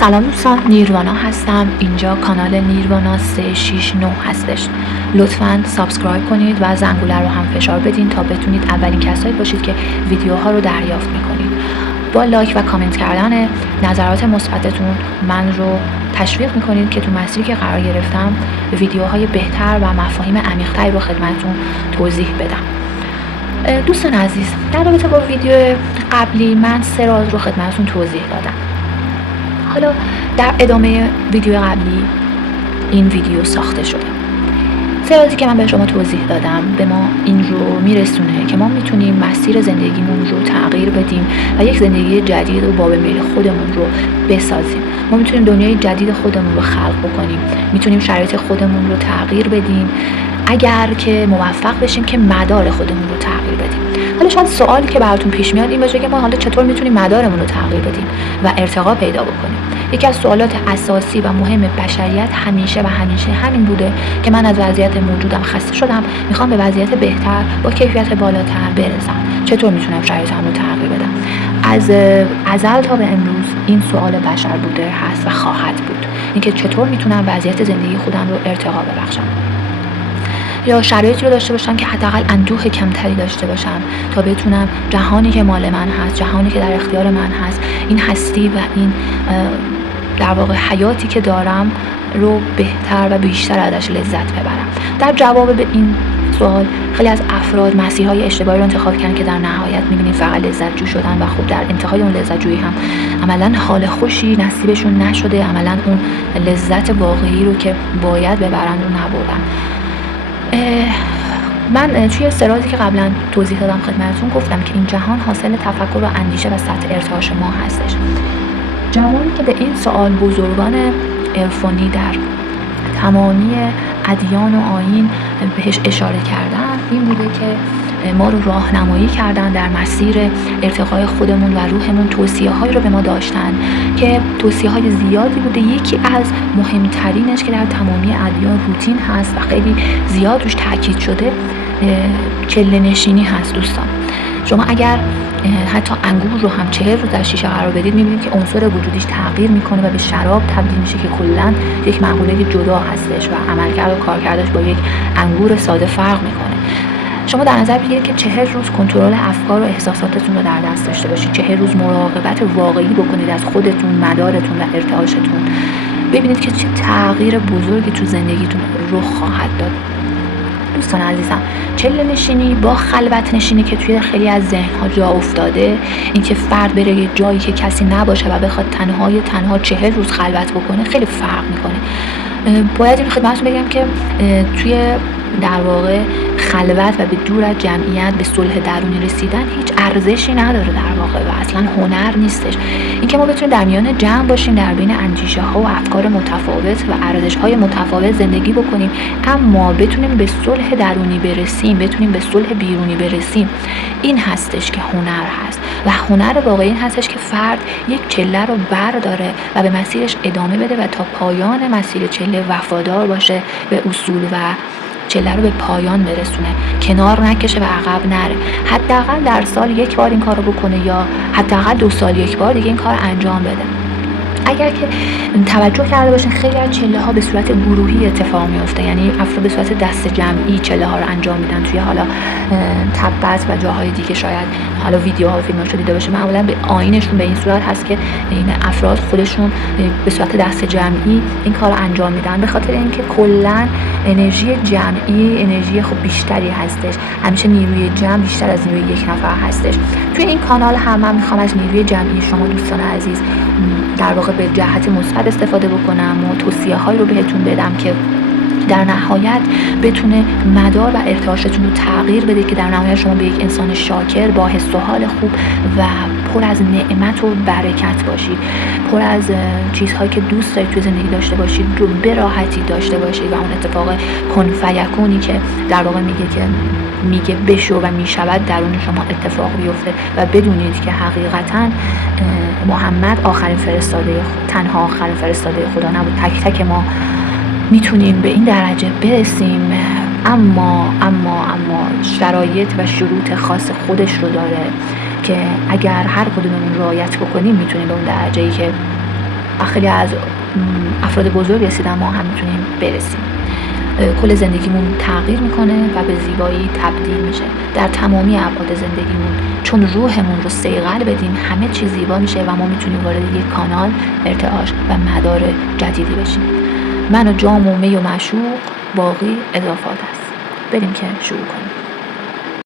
سلام دوستان، نیروانا هستم. اینجا کانال نیروانا 369 هستش. لطفاً سابسکرایب کنید و زنگوله رو هم فشار بدین تا بتونید اولین کسایی باشید که ویدیوها رو دریافت میکنید. با لایک و کامنت کردن نظرات مثبتتون من رو تشویق میکنید که تو مسیری که قرار گرفتم ویدیوهای بهتر و مفاهیم عمیق‌تری رو خدمتتون توضیح بدم. دوستان عزیز، در رابطه با ویدیو قبلی من 3 راز رو خدمتتون توضیح دادم. حالا در ادامه ویدیو قبلی این ویدیو ساخته شده. 3 رازی که من به شما توضیح دادم به ما این رو میرسونه که ما میتونیم مسیر زندگیمون رو تغییر بدیم و یک زندگی جدید و باب میل خودمون رو بسازیم. ما میتونیم دنیای جدید خودمون رو خلق بکنیم، میتونیم شرایط خودمون رو تغییر بدیم اگر که موفق بشیم که مدار خودمون رو تغییر بدیم. حالا شاید سوالی که براتون پیش میاد این باشه که ما حالا چطور میتونیم مدارمون رو تغییر بدیم و ارتقا پیدا بکنیم. یکی از سوالات اساسی و مهم بشریت همیشه همین بوده که من از وضعیت موجودم خسته شدم، میخوام به وضعیت بهتر با کیفیت بالاتر برسم. چطور میتونم شرایطم رو تغییر بدم؟ از ازل تا به امروز این سوال بشر بوده، هست و خواهد بود. اینکه چطور میتونم وضعیت زندگی خودم رو ارتقا ببخشم یا شرایطی رو داشته باشم که حداقل اندوه کمتری داشته باشم تا بتونم جهانی که مال من هست، جهانی که در اختیار من هست، این هستی و این در واقع حیاتی که دارم رو بهتر و بیشتر ازش لذت ببرم. در جواب به این سوال خیلی از افراد مسیرهای اشتباهی رو انتخاب کردن که در نهایت می‌بینیم فقط لذت جو شدن و خب در انتهای اون لذت جویی هم عملاً حال خوشی نصیبشون نشده، عملاً اون لذت واقعی رو که باید ببرن رو نبردن. من توی 3 رازی که قبلا توضیح دادم خدمتتون گفتم که این جهان حاصل تفکر و اندیشه و سطح ارتعاش ما هستش. جوابی که به این سوال بزرگان عرفانی در تمامی ادیان و آیین بهش اشاره کردن این بوده که ما رو راهنمایی کردن در مسیر ارتقای خودمون و روحمون. توصیه‌هایی رو به ما داشتن که توصیه‌های زیادی بوده. یکی از مهمترینش که در تمامی ادیان روتین هست و خیلی زیاد روش تاکید شده چله نشینی هست. دوستان شما اگر حتی انگور رو هم 40 روز در شیشه قرار بدید می‌بینید که عنصر وجودیش تغییر میکنه و به شراب تبدیل میشه که کلاً یک مقوله جدا هستش و عملکرد و کارکردش با یک انگور ساده فرق میکنه. شما در نظر بگیرید که 40 روز کنترل افکار و احساساتتون رو در دست داشته باشید، 40 روز مراقبت واقعی بکنید از خودتون، مدارتون و ارتعاشتون. ببینید که چه تغییر بزرگی تو زندگیتون رخ خواهد داد. دوستان عزیزم، چله نشینی با خلوت نشینی که توی خیلی از ذهن‌ها جا افتاده، اینکه فرد بره یه جایی که کسی نباشه و بخواد تنها 40 روز خلوت بکنه خیلی فرق میکنه. باید این خدمتتون بگم که توی در واقع خلوت و به دور از جمعیت به صلح درونی رسیدن هیچ ارزشی نداره در واقع و اصلا هنر نیستش. اینکه ما بتونیم در میان جمع باشیم، در بین اندیشه ها و افکار متفاوت و ارزش های متفاوت زندگی بکنیم، اما بتونیم به صلح درونی برسیم، بتونیم به صلح بیرونی برسیم، این هستش که هنر هست. و هنر واقعی این هستش که فرد یک چله رو برداره و به مسیرش ادامه بده و تا پایان مسیر چله وفادار باشه به اصول و چله رو به پایان برسونه، کنار نکشه و عقب نره. حداقل در سال 1 بار این کار رو بکنه یا حداقل 2 سال 1 بار دیگه این کار انجام بده. اگر که توجه کرده باشین خیلی از چله ها به صورت گروهی اتفاق میفته، یعنی افراد به صورت دست جمعی چله ها رو انجام میدن توی حالا تبت و جاهای دیگه. شاید حالا ویدیوها و فیلم‌هاش دیده باشه، معمولا به آیینشون به این صورت هست که این افراد خودشون به صورت دست جمعی این کار رو انجام میدن، به خاطر اینکه کلا انرژی جمعی انرژی خب بیشتری هستش. همیشه نیروی جمع بیشتر از نیروی یک نفر هستش. توی این کانال هم من میخوام از نیروی جمعی شما دوستان عزیز در واقع به جهت مثبت استفاده بکنم و توصیه‌هایی رو بهتون بدم که در نهایت بتونه مدار و ارتعاشتون رو تغییر بده، که در نهایت شما به یک انسان شاکر با حس و حال خوب و پر از نعمت و برکت باشید، پر از چیزهایی که دوست دارید توی زندگی داشته باشید رو به راحتی داشته باشید و اون اتفاق کن فیکونی که در واقع میگه بشو و میشود درون شما اتفاق بیفته و بدونید که حقیقتاً محمد تنها آخرین فرستاده خدا نبود. تک تک ما میتونیم به این درجه برسیم، اما شرایط و شروط خاص خودش رو داره که اگر هر کدوممون رعایت بکنیم میتونیم به اون درجه‌ای که و خیلی از افراد بزرگ رسیدن ما هم میتونیم برسیم. کل زندگیمون تغییر میکنه و به زیبایی تبدیل میشه. در تمامی ابعاد زندگیمون چون روحمون رو صیقل بدیم همه چیز زیبا میشه و ما میتونیم وارد یک کانال ارتعاش و مدار جدیدی بشیم. من و جام و می و معشوق باقی اضافات است. بریم که شروع کنیم.